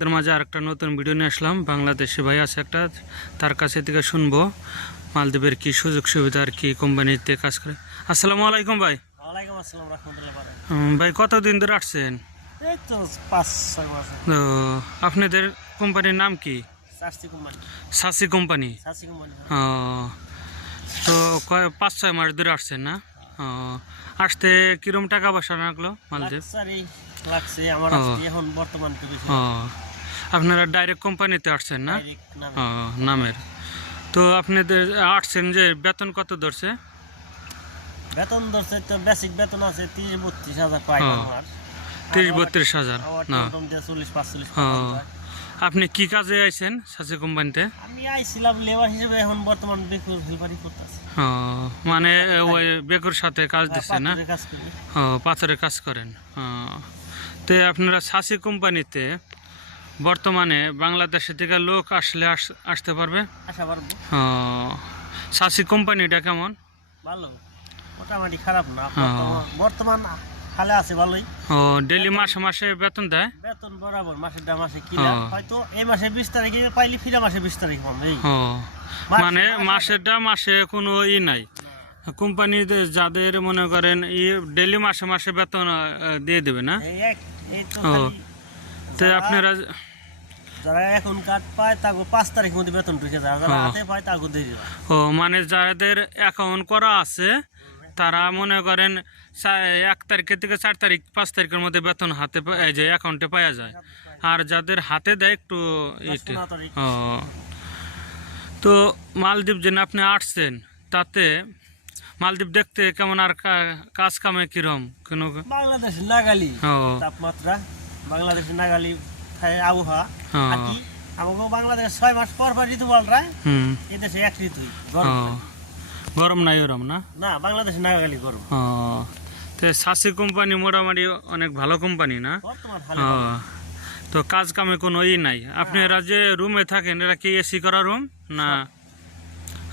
আপনাদের মাঝে আরেকটা নতুন ভিডিও নিয়ে আসলাম। বাংলাদেশি ভাই আছে একটা তার কাছে থেকে শুনব। মালদ্বীপের কি সুযোগ সুবিধা আর কি কোম্পানিতে কাজ করে। আসসালামু আলাইকুম ভাই। ভাই কতদিন ধরে আসছেন? আপনাদের কোম্পানির নাম কি? সাসি কোম্পানি। ও, তো পাঁচ ছয় মাস ধরে আসছেন না? ও, আসতে কিরম টাকা পয়সা লাগল মালদ্বীপ? লাগছে আমার এখন বর্তমান ও আপনারা ডাইরেক্ট কোম্পানিতে আসছেন না। ও, নামের। তো আপনাদের আসছেন যে বেতন কত ধরছে? বেতন ধরছে তো বেসিক বেতন আছে তিরিশ বত্রিশ হাজার পাই আমার। তিরিশ বত্রিশ হাজার চল্লিশ পাঁচচল্লিশ। আপনি কি কাজে আইছেন সাসি কোম্পানিতে? আমি আইছিলাম লেবার হিসেবে এখন বর্তমান বেকুর হেলপারি করতেছি। ও, মানে ওই বেকুর সাথে কাজ দিচ্ছে না? ও পাথরের কাজ করেন ও, তো আপনারা সাসি কোম্পানিতে বর্তমানে বাংলাদেশে থেকে লোক আসলে আস- আসতে পারবে? আশা পারব। ও, সাসি কোম্পানিটা কেমন? ভালো। মোটামুটি খারাপ না বর্তমান- হালে আছে ভালোই। ও ডেলি মাসে মাসে বেতন দেয়? বেতন বরাবর মাসের দা মাসে কিনা ও। হয়তো এই মাসে বিশ তারিখে পাইলি ফিরা মাসে বিশ তারিখ পাম এই। মানে মাস- মাসেরটা মাসে কোনো ই নাই। কোম্পানিতে যাদের মনে করেন ই ডেলি মাসে মাসে বেতন দিয়ে দেবে না? এই তো আপনারা যারা এখন কাট পায় তাকে পাঁচ তারিখ মধ্যে বেতন ঢুকে যায়। যারা হাতে পায় তাকে দেরি ও মানে যাদের অ্যাকাউন্ট করা আছে তারা মনে করেন এক তারিখের থেকে চার তারিখ পাঁচ তারিখের মধ্যে বেতন হাতে যে অ্যাকাউন্টে পাওয়া যায়। আর যাদের হাতে দেয় একটু ও। তো মালদ্বীপ যেন আপনি আসছেন তাতে মালদ্বীপ দেখতে কেমন আর কাজ কামে কিরম? কোনো বাংলাদেশ নাগালি। তাপমাত্রা। বাংলাদেশ নাগালি আবহাওয়া। আর কি? আমাকে বাংলাদেশ ছয় মাস পর পর ঋতু বলরায় হুম। এদেশে এক ঋতুই গরম নাই। গরম নাই ওরম না? না বাংলাদেশ নাগালি গরম। তো সাসি কোম্পানি মোটামুটি অনেক ভালো কোম্পানি না? তো কাজ কামে কোনো ই নাই? আপনারা যে রুমে থাকেন এরা কি এসি করা রুম না?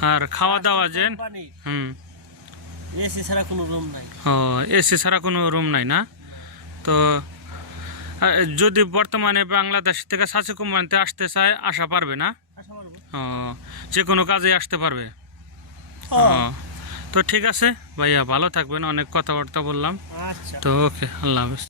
আর খাওয়া দাওয়া যে হুম। এসি ছাড়া কোনো রুম নাই। ও এসি ছাড়া কোনো রুম নাই না? তো যদি বর্তমানে বাংলাদেশ থেকে সাসি কোম্পানিতে আসতে চায় আসা পারবে না? ও যে কোনো কাজে আসতে পারবে? ও তো ঠিক আছে। ভাইয়া ভালো থাকবেন। অনেক কথাবার্তা বললাম। আচ্ছা। তো ওকে আল্লাহ হাফিজ।